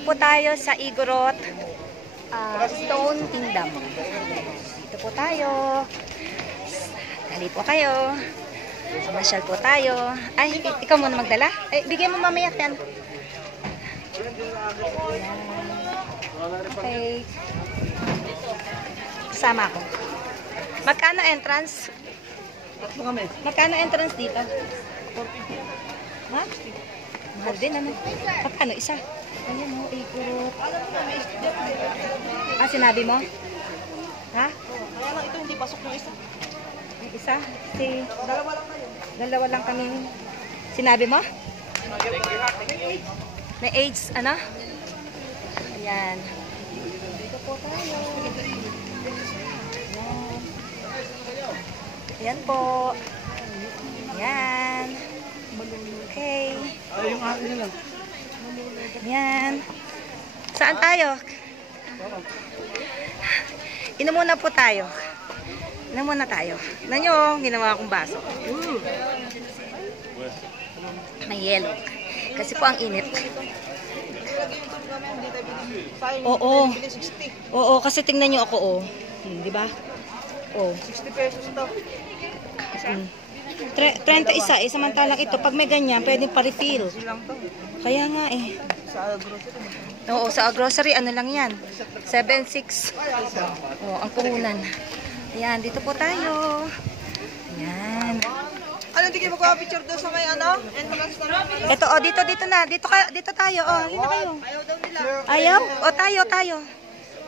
Dito po tayo sa Igorot Stone Kingdom. Dito po tayo. Dali po kayo. Masyal po tayo. Ay, ikaw muna magdala. Ay, bigyan mo mamaya yan. Okay. Sama ako. Magkano entrance? Magkano entrance dito? Ha? Mahal din ano? Magkano isa? Ayan o, Igorot. Ah, sinabi mo? Ha? Kaya lang ito hindi pasok ng isa. Yung isa? Si... Dalawa lang kayo. Dalawa lang kami. Sinabi mo? May AIDS, ano? Ayan. Dito po tayo. Ayan. Ayan po. Ayan. Okay. Ay, yung akin lang. Ayan. Saan tayo? Inom muna po tayo. Inom muna tayo. Tignan nyo, ginawa kong baso. May yellow. Kasi po ang init. Oo. Oo, kasi tingnan nyo ako, oh. Di ba? Oh. 60 pesos ito. 30 isa, eh. Samantalang ito, pag may ganyan, pwedeng pa-refill. Kaya nga, eh. Sa grocery. Oo, sa grocery, ano lang yan? 7.6. Oo, ang puhunan. Ayan, dito po tayo. Ayan. Ano, hindi kayo magpapicture doon sa may ano? Entrance na naman. Ito, oh, dito na. Dito tayo, oh. Dito kayo. Ayaw daw nila. Ayaw? O, tayo.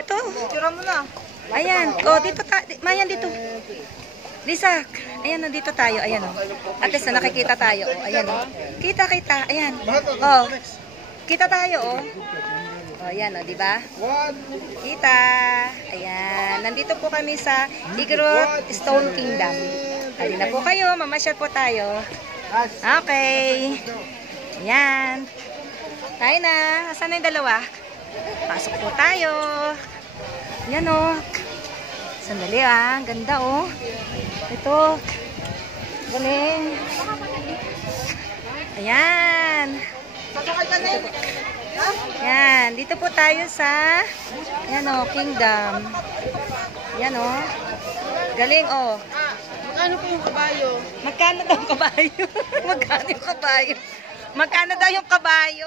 Ito. Picture mo na. Ayan. O, dito Mayan, dito. Lisa, ayan, dito tayo. Ayan, oh. At least na nakikita tayo. Oh, ayan, oh. Kita. Ayan. Oh. Kita tayo, oh. Oh, ayan, oh, di ba? Kita. Ayan. Nandito po kami sa Igorot Stone Kingdom. Dali na po kayo. Mamasyal po tayo. Okay. Ayan. Tayo na. Asan na yung dalawa? Pasok po tayo. Ayan, oh. Sandali, ah. Ganda, oh. Ito. Galing. Ayan. Sasakay ka na yun. Ayan. Dito po tayo sa ayan, oh, Kingdom. Ayan, oh. Galing, oh. Magkano po yung kabayo? Magkano daw yung kabayo? Magkano yung kabayo? Magkano daw yung kabayo?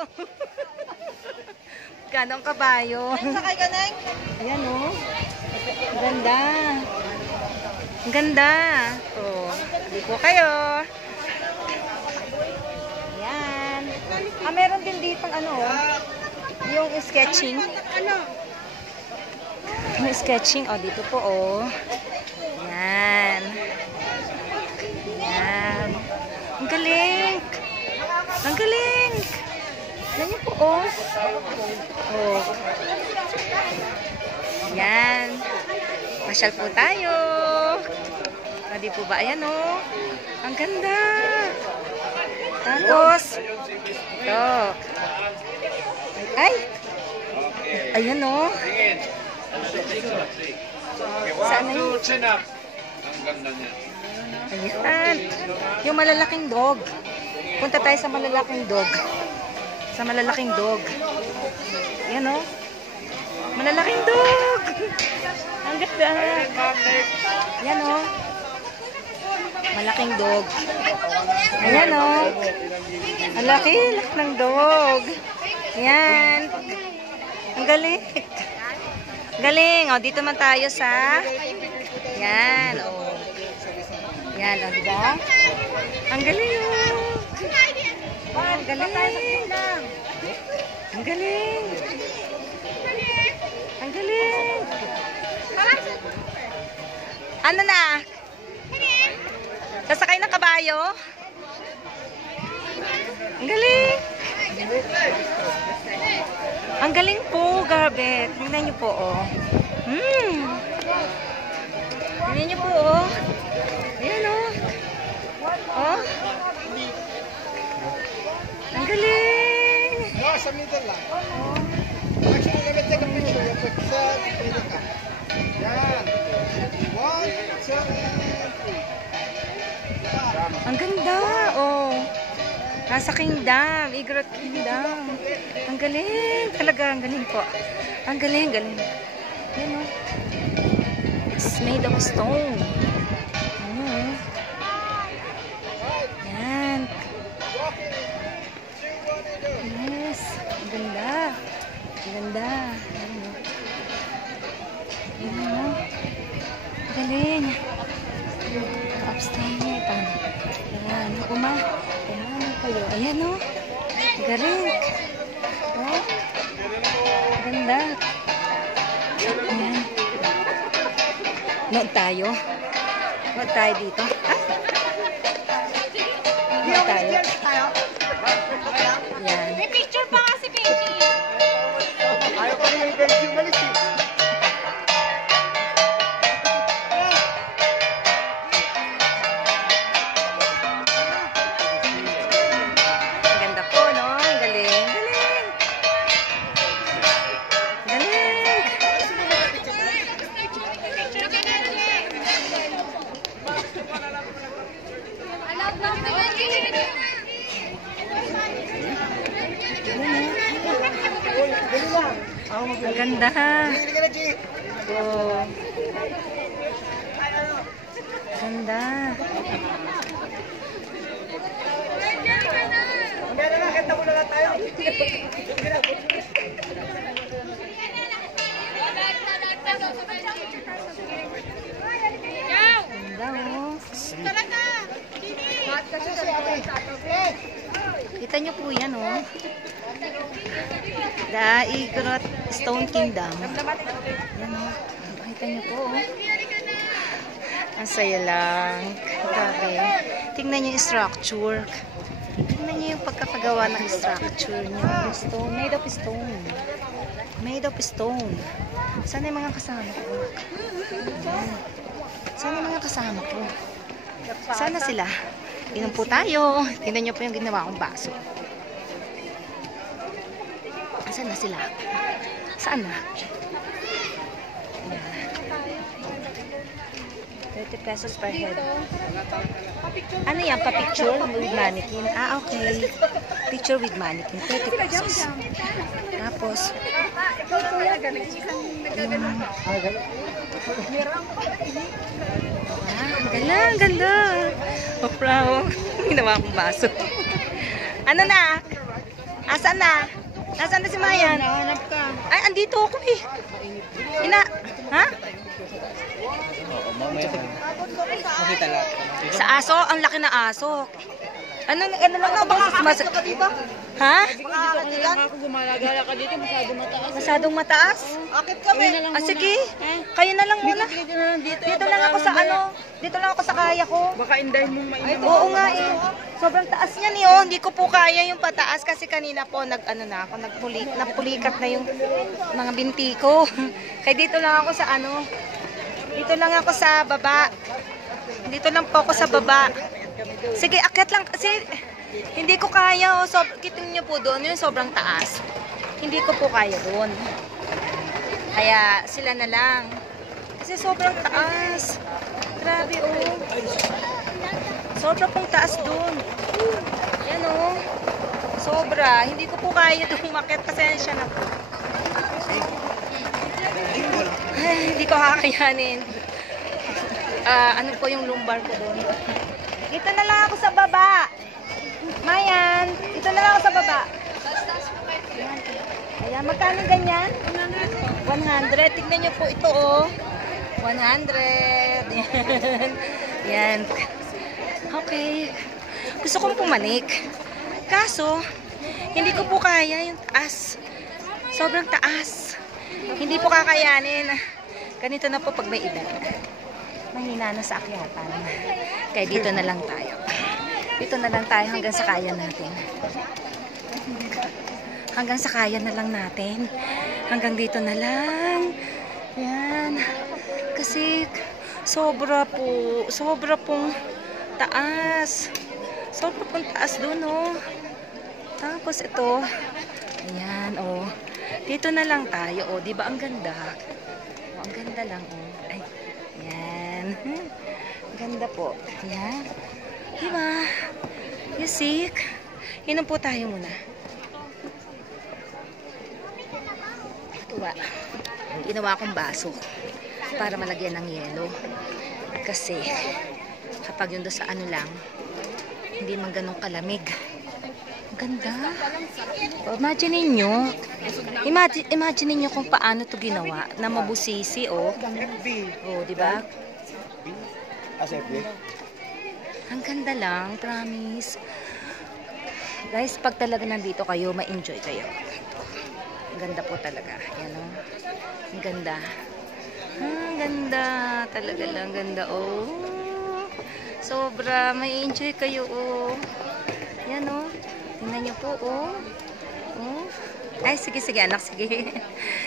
Magkano ang kabayo? Sakay ka na yun. Ayan, oh. Ang ganda. Ang ganda. Oh, hindi po kayo. Ayan. Ah, meron din dito ano, yung sketching. Yung sketching, oh, dito po, oh. Ayan. Ayan. Ang galing. Ang galing. Ayan niyo po, oh. Oh. Ayan. Masyal po tayo. Hindi po ba? Ayan, oh. Ang ganda. Tapos, ito. Ay. Ayan, oh. Saan na yun? Ang ganda niya. Ayan. Yung malalaking dog. Punta tayo sa malalaking dog. Sa malalaking dog. Ayan, oh. Malalaking dog. Ang ganda. Ayan, oh. Malaking dog. Ayan, oh. Ang laki ng dog. Ayan. Ang galing. Galing. O, dito man tayo sa ayan, oh. Ayan, oh, diba? Ang galing, oh. Ang galing. Ang galing. Ang galing. Ano na? Sasakay ng kabayo? Ang galing. Ang galing po, Garbet. Tingnan niyo po, oh. Tingnan niyo po, oh. Ayan, oh. Oh. Ang galing. Sa middle lang. Actually, let me take a picture. You put set, pwede ka. Yan. 1, 2, 3. Ang ganda, oh. Nasa Kingdom, Igorot Kingdom. Ang galing, talaga, ang galing po. Ang galing, galing. Yan o. It's made of stone. Ano? Yan. Yes, ang ganda. Ang ganda. Yan o. Yan o. Ang galing. Upstairs. Ayan, umano kayo. Ayan o. Galing. Oh. Ganda. Ayan. Nood tayo. Nood tayo dito. Ah? Nood tayo. Ayan. May picture pa kasi, Beijing. Ayaw pa rin yung Belgium malis eh. Ang ganda po, no? Ang galing. Galing. Galing. Ang ganda. Hindi ka na, G. Oh. Ganda. Mamaya na lang, kanta mo na lang tayo. Ganda, oh. Kita nyo po yan, oh. The Igorot Stone Kingdom. Yan, oh. Makita nyo po, oh. Ang saya lang. Grabe. Tingnan nyo yung structure. Tingnan nyo yung pagkakagawa ng structure nyo. Stone. Made of stone. Made of stone. Sana yung mga kasama ko? Ayan. Sana yung mga kasama ko? Sana sila. Inom po tayo. Tingnan nyo po yung ginawa kong baso. Saan na sila? Saan na? Ayan. 30 pesos per head. Ano yan? Pa-picture with mannequin? Ah, okay. Picture with mannequin. 30 pesos. Tapos, ang ganda, ang ganda. Oh, bravo. Ginawa akong baso. Ano na? Asan na? Nasaan na si Mayan? Nahanap ka. Ay, andito ako eh. Ha? Makita lang. Sa aso? Ang laki na aso. Ano lang ako ba? Ha? Ako gumalagala ka dito, masyado mataas. Masadong mataas? Akit kami. Ah, sige. Kayo na lang muna. Dito lang ako sa ano. Dito lang ako sa kaya ko. Baka indahin mong mainam. Oo nga eh. Sobrang taas niyan eh. Oh. Hindi ko po kaya yung pataas kasi kanina po nagpulikat na yung mga binti ko. Kaya dito lang ako sa ano. Dito lang ako sa baba. Dito lang po ako sa baba. Sige, akyat lang kasi hindi ko kaya. Oh. Kitin niyo po doon yung sobrang taas. Hindi ko po kaya doon. Kaya sila na lang. Kasi sobrang taas. Grabe oh. Sobra pong taas doon. Yan oh. Sobra. Hindi ko po kaya doon umakyat. Pasensya na po. Ay, hindi ko kakayanin. Ano po yung lumbar ko doon? Dito na lang ako sa baba. Mayan, dito na lang ako sa baba. Ayan, magkano ganyan? 100. Tignan nyo po ito oh. 100. Yan. Okay. Gusto kong pumanik. Kaso, hindi ko po kaya yung taas. Sobrang taas. Hindi po kakayanin. Ganito na po pag may edad. Mahina na sa akyatan. Kaya dito na lang tayo. Dito na lang tayo hanggang sa kaya natin. Hanggang sa kaya na lang natin. Hanggang dito na lang. Yan. Kasi sobra pong taas. Sobra pong taas dun, oh. Tapos ito. Ayan, oh. Dito na lang tayo, oh. Diba ang ganda? Oh, ang ganda lang, oh. Ay, ayan. Ganda po. Ayan. Diba? You see? Inom po tayo muna. Tuwa. Ginawa akong baso para malagyan ng yelo. Kasi kapag yun doon sa ano lang, hindi man ganun kalamig. Ganda. Imagine ninyo. Imagine ninyo kung paano to ginawa na mabusisi, oh. Oh, di ba? Ang ganda lang, promise. Guys, pag talaga nandito kayo, ma-enjoy kayo. Ang ganda po talaga. Yan, oh. Ang ganda. Ang ganda. Talaga lang ganda, oh. Sobra. May enjoy kayo, oh. Yan, oh. Tingnan niyo po, oh. Oh. Ay, sige, sige, anak. Sige.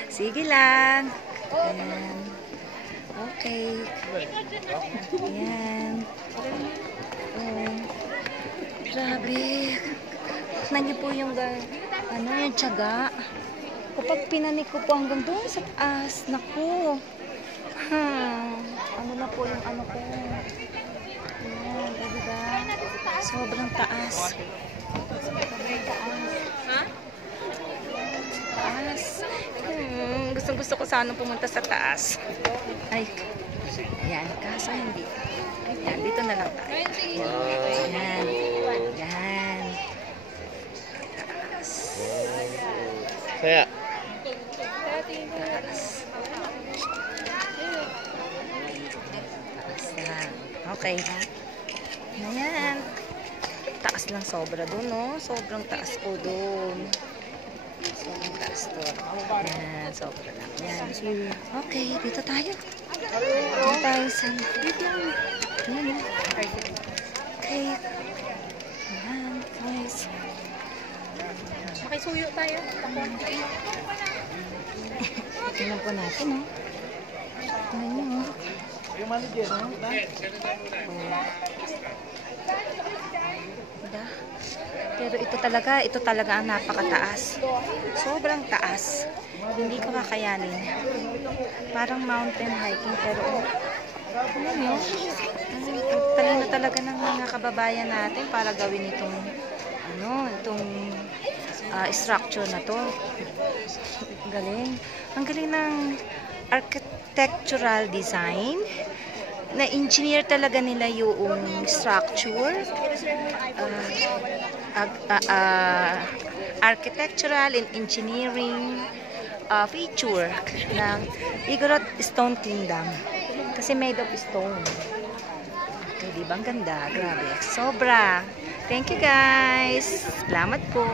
Sige lang. Ayan. Okay. Ayan. Oh. Grabe. Tingnan niyo po yung, ano, yung tiyaga. Kapag pinanik ko po hanggang doon sa taas, naku. Ano na po yung ano ko. Ayan, diba? Sobrang taas. Sobrang taas. Ha? Taas. Gusto ko sana pumunta sa taas. Ay. Ayan, kaso hindi. Ayan, dito na lang tayo. Ayan. Ayan. Taas. Saya. Taas. Taas lang. Okay, ha? Ayan. Taas lang sobra doon, no? Sobrang taas po doon. Sobrang taas doon. Ayan, sobra lang. Ayan. Okay, dito tayo. Dito tayo sa... Ayan, okay. Ayan, nice. Makisuyo tayo. Tingnan po natin, no? Tingnan nyo, no? Yung manager, no? Diba? Pero ito talaga ang napakataas. Sobrang taas. Hindi ko kakayanin. Parang mountain hiking, pero ano nyo? Talino talaga ng mga kababayan natin para gawin itong itong structure na to. Ang galing. Ang galing ng architectural design. Na-engineer talaga nila yung structure. Architectural and engineering feature ng Igorot Stone Kingdom. Kasi made of stone. Okay, diba? Ang ganda. Grabe. Sobra. Thank you guys. Salamat po.